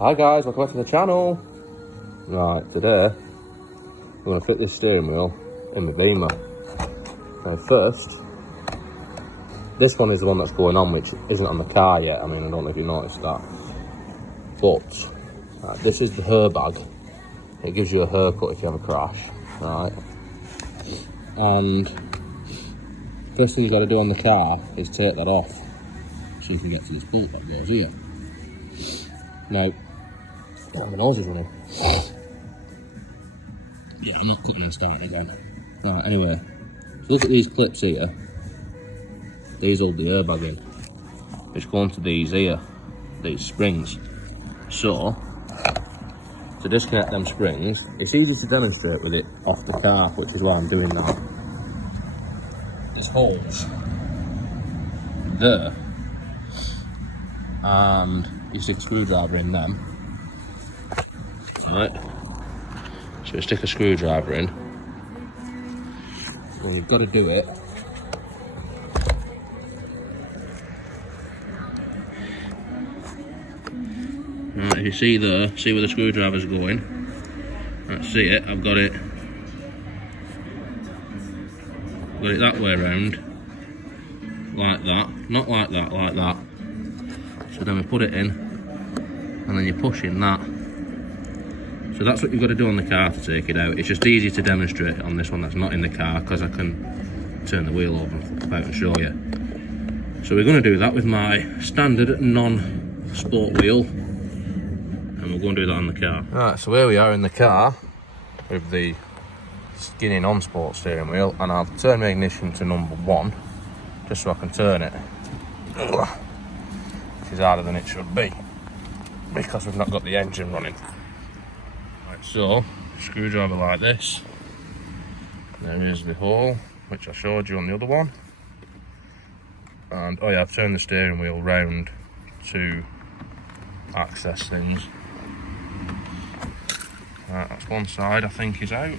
Hi guys, welcome back to the channel. Right, today we're going to fit this steering wheel in the Beamer. Now first, this one is the one that's going on, which isn't on the car yet. I mean, I don't know if you noticed that. But this is the Airbag. It gives you a haircut if you have a crash, right? And first thing you've got to do on the car is take that off so you can get to this bolt that goes here. Now, oh, my nose is running. Yeah, I'm not cutting and starting again. Right, anyway, so look at these clips here. These hold the airbag in. It's going to these here, these springs. So, to disconnect them springs, it's easy to demonstrate with it off the car, which is why I'm doing that. There's holes there, and you stick a screwdriver in them. Right, so you stick a screwdriver in, and you've got to do it right. If you see there, see where the screwdriver's going. Right, see it, I've got it that way around, like that, not like that, like that. So then we put it in, and then you're pushing that. So that's what you've got to do on the car to take it out. It's just easy to demonstrate on this one that's not in the car, because I can turn the wheel over and flip out and show you. So we're going to do that with my standard non-sport wheel, and we'll go and do that on the car. Right, so here we are in the car with the skinny non-sport steering wheel, and I'll turn my ignition to number 1 just so I can turn it, which is harder than it should be because we've not got the engine running. Right, so screwdriver like this, there is the hole which I showed you on the other one, and oh yeah, I've turned the steering wheel round to access things. Right, that's one side I think is out.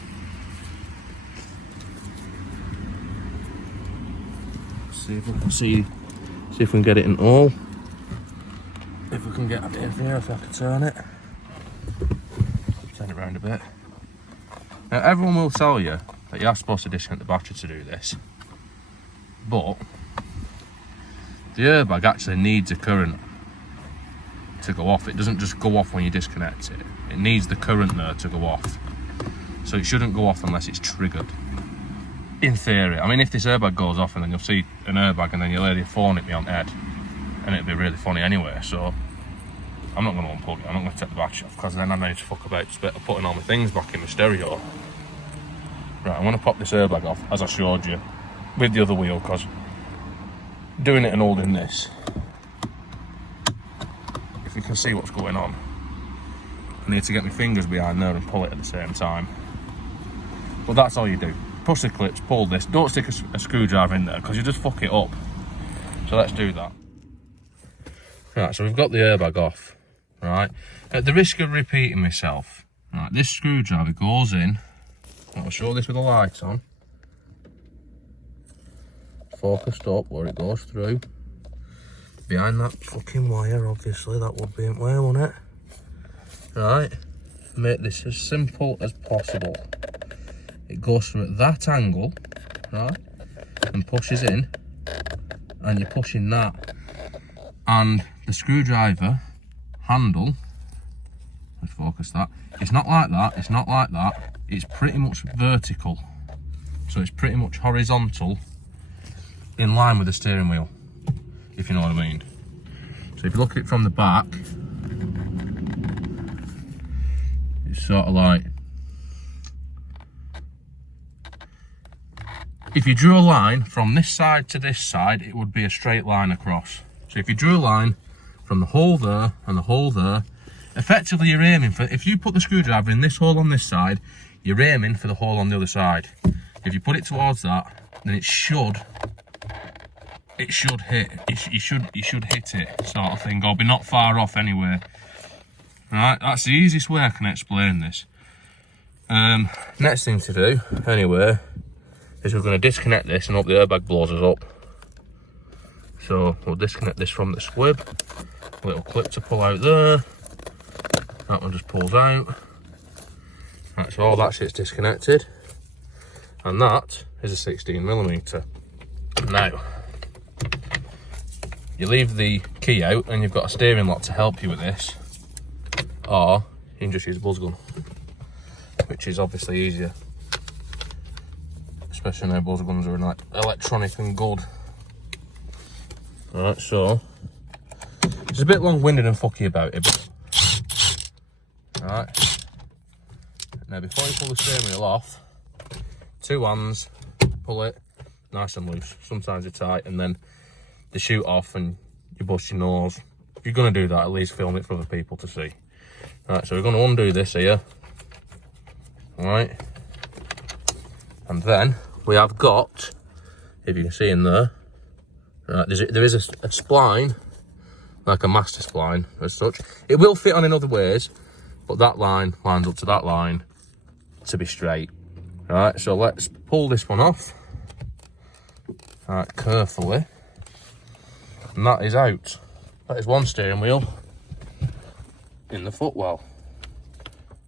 See if we can see if we can get it in all. If we can get it in here, if I can turn it. Turn it round a bit. Now everyone will tell you that you are supposed to disconnect the battery to do this, but the airbag actually needs a current to go off. It doesn't just go off when you disconnect it. It needs the current there to go off. So it shouldn't go off unless it's triggered. In theory. I mean, if this airbag goes off and then you'll see an airbag and then you'll hear your phone hit me on the head, and it'd be really funny anyway. So I'm not going to unplug it. I'm not going to take the battery off, because then I need to fuck about putting all my things back in my stereo. Right, I'm going to pop this airbag off as I showed you with the other wheel, because doing it and holding this, if you can see what's going on, I need to get my fingers behind there and pull it at the same time. But that's all you do. Push the clips, pull this. Don't stick a screwdriver in there, because you just fuck it up. So let's do that. Right, so we've got the airbag off. Right, at the risk of repeating myself, right, this screwdriver goes in. I'll show this with the lights on. Focused up where it goes through. Behind that fucking wire, obviously, that would be in way, wouldn't it? Right, make this as simple as possible. It goes through at that angle, right, and pushes in, and you're pushing that, and the screwdriver handle, let's focus that, it's not like that, it's not like that, it's pretty much vertical, so it's pretty much horizontal in line with the steering wheel, if you know what I mean. So if you look at it from the back, it's sort of like, if you drew a line from this side to this side, it would be a straight line across. So if you drew a line from the hole there and the hole there, effectively you're aiming for, if you put the screwdriver in this hole on this side, you're aiming for the hole on the other side. If you put it towards that, then it should hit, you should hit it, sort of thing, or be not far off anyway. Right, that's the easiest way I can explain this. Next thing to do, anyway, is we're going to disconnect this and hope the airbag blows us up. So we'll disconnect this from the squib, little clip to pull out there, That one just pulls out. Right, so all that shit's disconnected. And that is a 16mm. Now, you leave the key out and you've got a steering lock to help you with this. Or you can just use a buzz gun, which is obviously easier. Especially now buzz guns are like electronic and good. Alright, so it's a bit long-winded and fucky about it, but alright. Now before you pull the steering wheel off, 2 hands, pull it nice and loose. Sometimes they're tight and then they shoot off and you bust your nose. If you're gonna do that, at least film it for other people to see. Alright, so we're gonna undo this here. Alright. And then we have got, if you can see in there, right, there is a spline, like a master spline as such. It will fit on in other ways, but that line lines up to that line to be straight. Right, so let's pull this one off. Right, carefully. And that is out. That is one steering wheel in the footwell.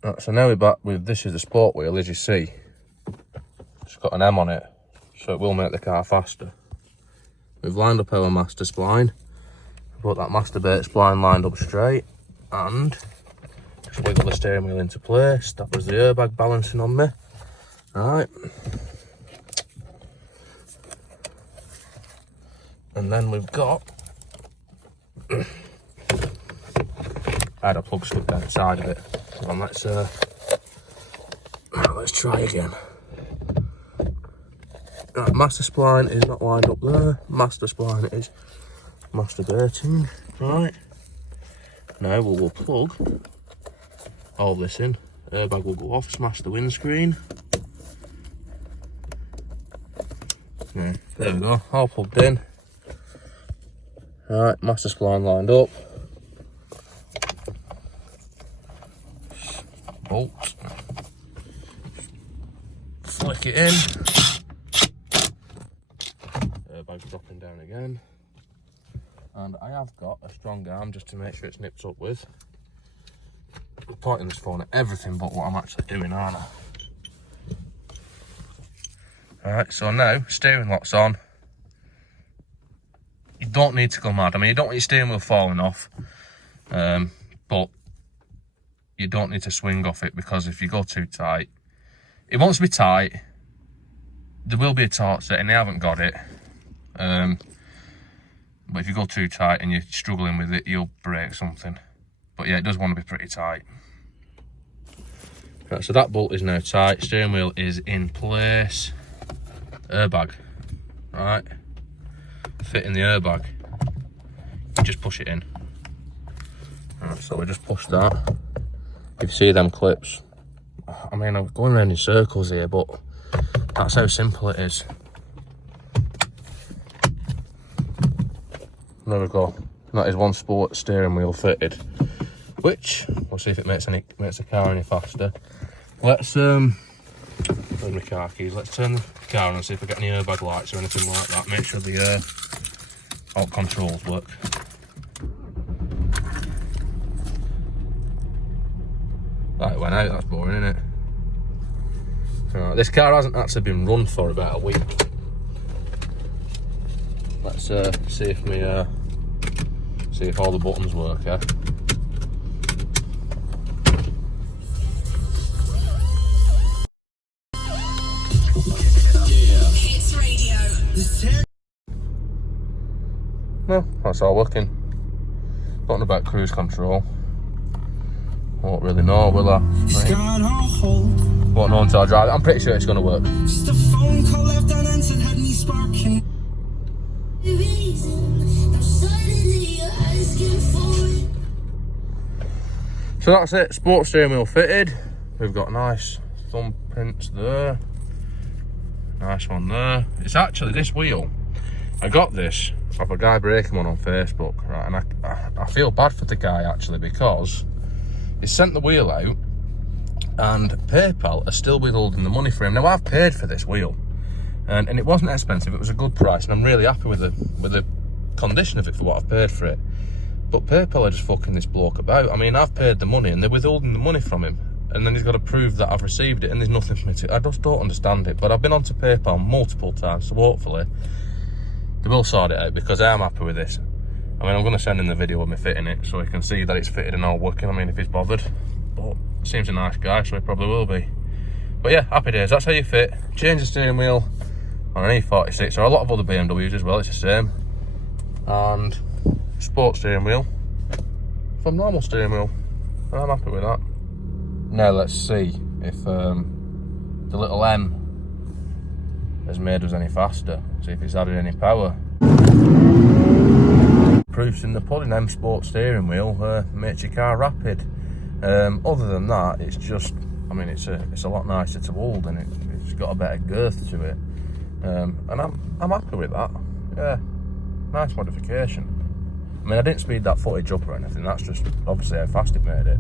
Right, so now we're back with, this is the sport wheel, as you see. It's got an M on it, so it will make the car faster. We've lined up our master spline, put that master bait spline lined up straight, and just wiggle the steering wheel into place. That was the airbag balancing on me. Right. And then we've got, I had a plug stuck down the side of it. So let's try again. Right, master spline is not lined up there. Master spline is masturbating. Right. Now we'll plug all this in. Airbag will go off, smash the windscreen. Yeah, there we go, all plugged in. Right, master spline lined up. Bolt. Flick it in. Airbag dropping down again. And I have got a strong arm just to make sure it's nipped up with. I'm pointing this phone at everything but what I'm actually doing, aren't I? Alright, so now steering lock's on. You don't need to go mad. I mean, you don't want your steering wheel falling off, but you don't need to swing off it, because if you go too tight, it wants to be tight. There will be a torque set and they haven't got it. But if you go too tight and you're struggling with it, you'll break something. But yeah, it does want to be pretty tight. Right, so that bolt is now tight. Steering wheel is in place. Airbag, right? Fit in the airbag. You just push it in. Right, so we just push that. You see them clips. I mean, I'm going around in circles here, but that's how simple it is. There we go. That is one sport steering wheel fitted. Which we'll see if it makes the car any faster. Let's where's my car keys? Let's turn the car on and see if we get any airbag lights or anything like that. Make sure the alt controls work. That went out. That's boring, isn't it? This car hasn't actually been run for about a week. Let's see if all the buttons work. Yeah. No, that's all working. Don't know about cruise control. Won't really know, will I? Right. Won't know until I drive it. I'm pretty sure it's going to work. Just a phone call left unanswered had me sparking. So that's it. Sport steering wheel fitted. We've got nice thumbprints there. Nice one there. It's actually this wheel. I got this off a guy breaking one on Facebook, right? And I feel bad for the guy actually, because he sent the wheel out and PayPal are still withholding the money for him. Now I've paid for this wheel and it wasn't expensive, it was a good price, and I'm really happy with the condition of it for what I've paid for it. But PayPal are just fucking this bloke about. I mean, I've paid the money and they're withholding the money from him. And then he's got to prove that I've received it and there's nothing for me to... I just don't understand it. But I've been onto PayPal multiple times, so hopefully they will sort it out, because I am happy with this. I mean, I'm going to send in the video of me fitting it so he can see that it's fitted and all working. I mean, if he's bothered. But he seems a nice guy, so he probably will be. But yeah, happy days. That's how you fit. Change the steering wheel on an E46, or a lot of other BMWs as well, it's the same. And sport steering wheel from normal steering wheel. And I'm happy with that. Now let's see if the little M has made us any faster. See if it's added any power. Proof's in the pudding. M Sport steering wheel makes your car rapid. Other than that, it's just, I mean, it's a lot nicer to hold, and it's got a better girth to it. And I'm happy with that. Yeah, nice modification. I mean, I didn't speed that footage up or anything. That's just obviously how fast it made it.